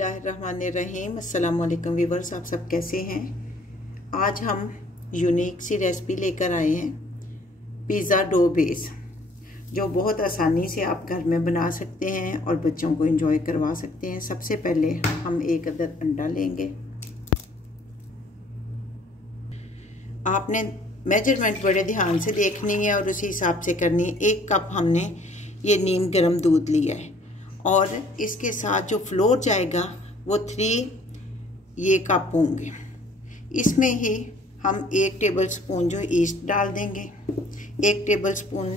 बिस्मिल्लाहिर्रहमानिर्रहीम। अस्सलाम वालेकुम व्यूअर्स, आप सब कैसे हैं। आज हम यूनिक सी रेसिपी लेकर आए हैं, पिज़्ज़ा डो बेस, जो बहुत आसानी से आप घर में बना सकते हैं और बच्चों को एंजॉय करवा सकते हैं। सबसे पहले हम एक अदद अंडा लेंगे। आपने मेजरमेंट बड़े ध्यान से देखनी है और उसी हिसाब से करनी है। 1 कप हमने ये नीम गर्म दूध लिया है और इसके साथ जो फ्लोर जाएगा वो 3 ये कप होंगे। इसमें ही हम 1 टेबल स्पून जो ईस्ट डाल देंगे, 1 टेबल स्पून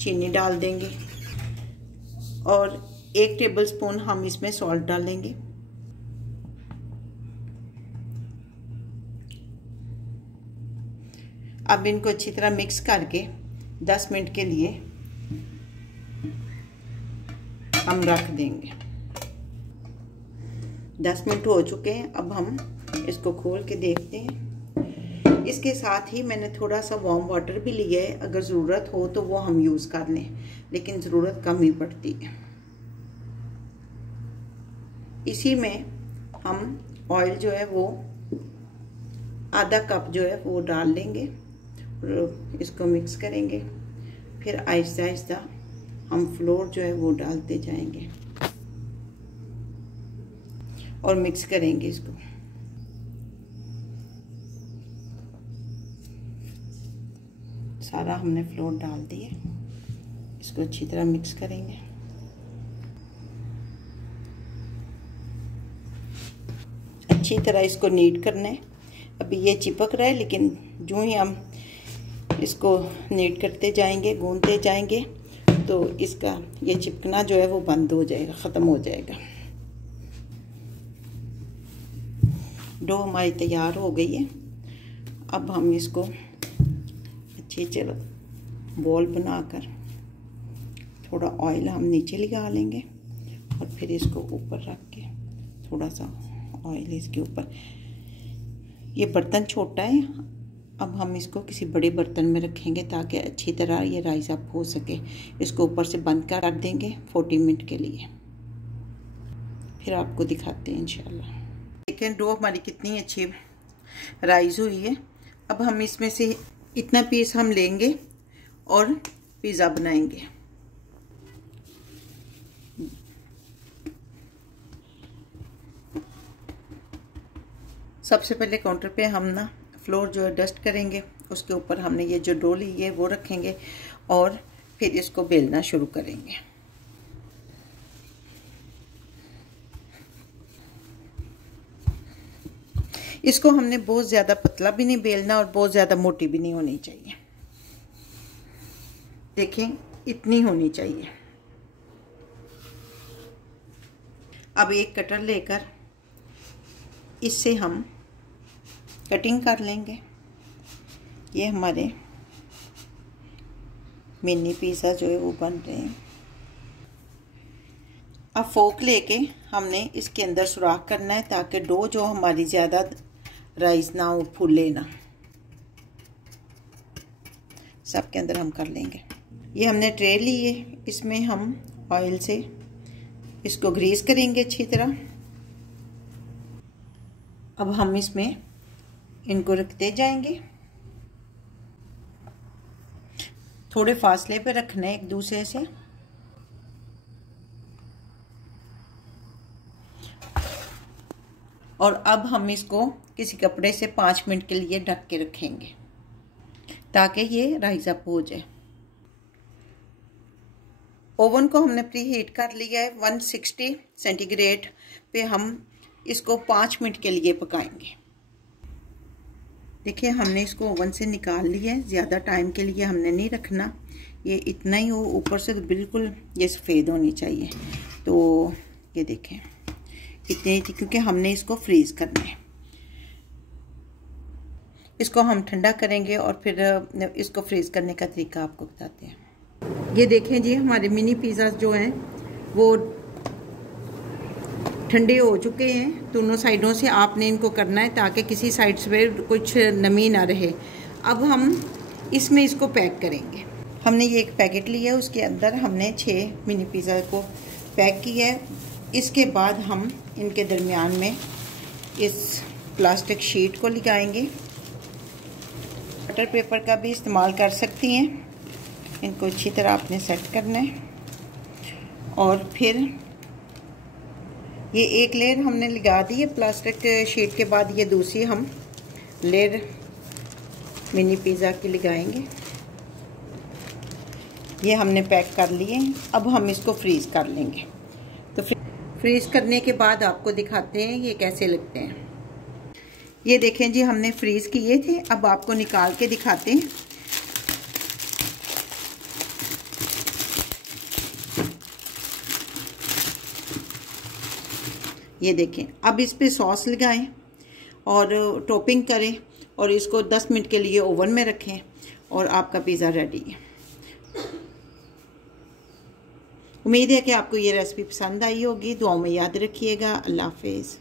चीनी डाल देंगे और 1 टेबल स्पून हम इसमें सॉल्ट डालेंगे। अब इनको अच्छी तरह मिक्स करके 10 मिनट के लिए हम रख देंगे। 10 मिनट हो चुके हैं। अब हम इसको खोल के देखते हैं। इसके साथ ही मैंने थोड़ा सा वार्म वाटर भी लिया है, अगर ज़रूरत हो तो वो हम यूज़ कर लें, लेकिन ज़रूरत कम ही पड़ती है। इसी में हम ऑयल जो है वो आधा कप जो है वो डाल लेंगे और इसको मिक्स करेंगे। फिर आहिस्ता आहिस्ता हम फ्लोर जो है वो डालते जाएंगे और मिक्स करेंगे इसको। सारा हमने फ्लोर डाल दिया, इसको अच्छी तरह मिक्स करेंगे। अच्छी तरह इसको नीट करना है। अभी ये चिपक रहा है, लेकिन जो ही हम इसको नीट करते जाएंगे, गूंथते जाएंगे, तो इसका ये चिपकना जो है वो बंद हो जाएगा, ख़त्म हो जाएगा। डो हमारी तैयार हो गई है। अब हम इसको अच्छी तरह बॉल बनाकर थोड़ा ऑयल हम नीचे लगा लेंगे और फिर इसको ऊपर रख के थोड़ा सा ऑयल इसके ऊपर। ये बर्तन छोटा है, अब हम इसको किसी बड़े बर्तन में रखेंगे ताकि अच्छी तरह ये राइस अप हो सके। इसको ऊपर से बंद कर देंगे 40 मिनट के लिए, फिर आपको दिखाते हैं इंशाल्लाह। देखें डो हमारी कितनी अच्छी राइस हुई है। अब हम इसमें से इतना पीस हम लेंगे और पिज़्ज़ा बनाएंगे। सबसे पहले काउंटर पे हम ना फ्लोर जो है डस्ट करेंगे, उसके ऊपर हमने ये जो डो ली है वो रखेंगे और फिर इसको बेलना शुरू करेंगे। इसको हमने बहुत ज़्यादा पतला भी नहीं बेलना और बहुत ज़्यादा मोटी भी नहीं होनी चाहिए। देखें इतनी होनी चाहिए। अब एक कटर लेकर इससे हम कटिंग कर लेंगे। ये हमारे मिनी पिज़्ज़ा जो है वो बन रहे हैं। अब फोक लेके हमने इसके अंदर सुराख करना है ताकि डो जो हमारी ज़्यादा राइस ना हो, फूले ना। सबके अंदर हम कर लेंगे। ये हमने ट्रे ली है, इसमें हम ऑयल से इसको ग्रीस करेंगे अच्छी तरह। अब हम इसमें इनको रखते जाएंगे, थोड़े फासले पे रखना है एक दूसरे से। और अब हम इसको किसी कपड़े से 5 मिनट के लिए ढक के रखेंगे ताकि ये राइस अप हो जाए। ओवन को हमने प्री हीट कर लिया है। 160 सेंटीग्रेड पे हम इसको 5 मिनट के लिए पकाएंगे। देखिए हमने इसको ओवन से निकाल लिया है। ज़्यादा टाइम के लिए हमने नहीं रखना, ये इतना ही हो। ऊपर से तो बिल्कुल ये सफ़ेद होनी चाहिए। तो ये देखें इतनी ही थी, क्योंकि हमने इसको फ्रीज करना है। इसको हम ठंडा करेंगे और फिर इसको फ्रीज करने का तरीका आपको बताते हैं। ये देखें जी, हमारे मिनी पिज़्ज़ा जो हैं वो ठंडे हो चुके हैं। दोनों साइडों से आपने इनको करना है ताकि किसी साइड से कुछ नमी ना रहे। अब हम इसमें इसको पैक करेंगे। हमने ये एक पैकेट लिया है, उसके अंदर हमने 6 मिनी पिज़्ज़ा को पैक किया है। इसके बाद हम इनके दरमियान में इस प्लास्टिक शीट को लगाएंगे। बटर पेपर का भी इस्तेमाल कर सकती हैं। इनको अच्छी तरह आपने सेट करना है और फिर ये एक लेयर हमने लगा दी है प्लास्टिक शीट के बाद ये दूसरी हम लेयर मिनी पिज़्ज़ा की लगाएंगे। ये हमने पैक कर लिए। अब हम इसको फ्रीज़ कर लेंगे। तो फ्रीज़ करने के बाद आपको दिखाते हैं ये कैसे लगते हैं। ये देखें जी, हमने फ्रीज़ किए थे। अब आपको निकाल के दिखाते हैं। ये देखें। अब इस पे सॉस लगाएं और टॉपिंग करें और इसको 10 मिनट के लिए ओवन में रखें और आपका पिज़्ज़ा रेडी है। उम्मीद है कि आपको ये रेसिपी पसंद आई होगी। दुआओं में याद रखिएगा। अल्लाह हाफिज़।